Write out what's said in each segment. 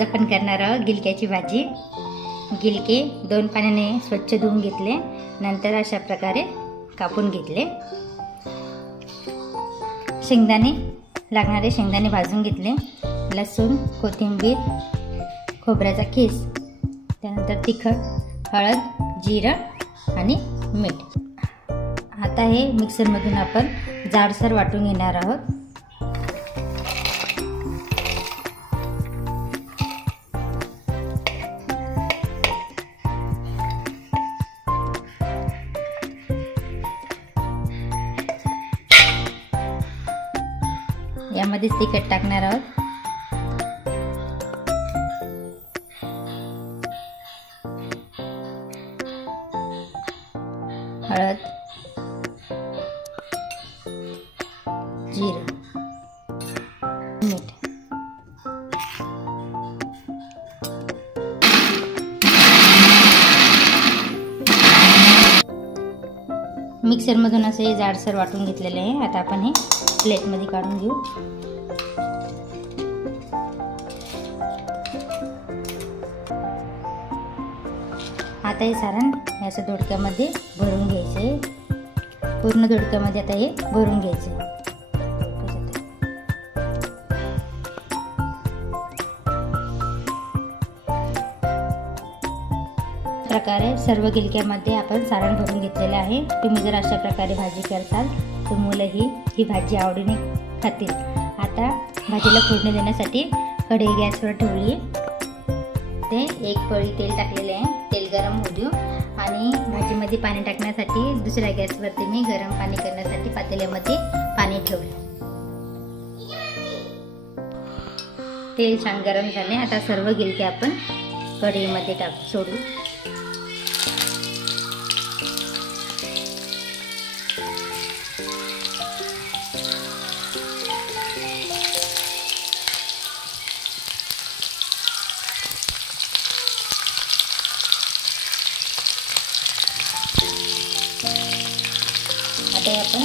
आज आपण करणार आहोत गिलक्याची भाजी। गिलके 2 पाण्याने स्वच्छ धुवून घेतले, नंतर अशा प्रकारे कापून घेतले। शेंगदाणे लागणारे शेंगदाणे भाजून घेतले, लसूण, कोथिंबीर, खोबऱ्याचा खीस, त्यानंतर तिखट, हळद, जिरं आणि मीठ। आता हे मिक्सरमधून आपण जाडसर वाटून घेणार आहोत। यामध्ये तिखट टाकणार आहोत, हळद, जिरं, मीठ। मिक्सरमधून असे जाडसर वाटून घेतलेले आहे। आता आपण हे प्लेटमध्ये काढून घेऊ। आता हे सारण याच्या दोडक्यामध्ये भरून घ्यायचे, पूर्ण दोडक्यामध्ये आता हे भरून घ्यायचे। प्रकारे सर्व गिलक्यामध्ये आपण सारण भरून घेतलेले आहे। तुम्ही जर अशा प्रकारे भाजी करताल तर मुलंही ही भाजी आवडीने खातील। आता भाजीला फोडणी देण्यासाठी कढई गॅसवर ठेवली, ते 1 पळी तेल टाकलेले आहे। तेल गरम होऊ देऊ आणि भाजीमध्ये पाणी टाकण्यासाठी दुसऱ्या गॅसवरती मी गरम पाणी करण्यासाठी पातेल्यामध्ये पाणी ठेवले। तेल छान गरम झाले। आता सर्व गिलके आपण कढईमध्ये सोडू। आता आपण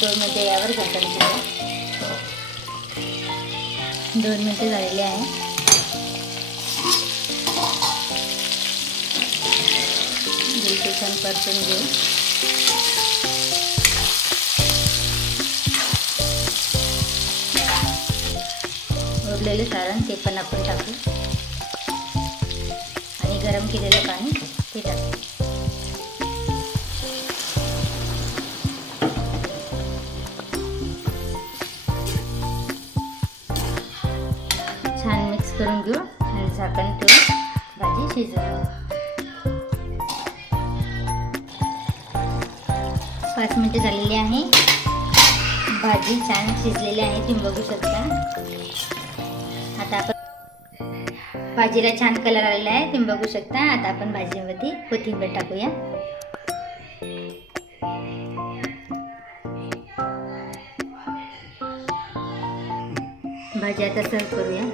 2 मिनिटे यावर झाकण ठेवू। 2 मिनिटे झालेले आहे। गिलके छान परतून घेऊ। उरलेले सारण ते पण आपण टाकू आणि गरम केलेलं पाणी ते टाकू। छान मिक्स करून घेऊ आणि झाकण ठेवून भाजी शिजवू। 5 मिनिटे झालेली आहे। भाजी छान शिजलेली आहे, तुम्ही बघू शकता। आता आपण भाजीला छान कलर आलेला आहे, तुम्ही बघू शकता। आता आपण भाजीमध्ये कोथिंबीर टाकूया। भाजी आता सर्व करूया।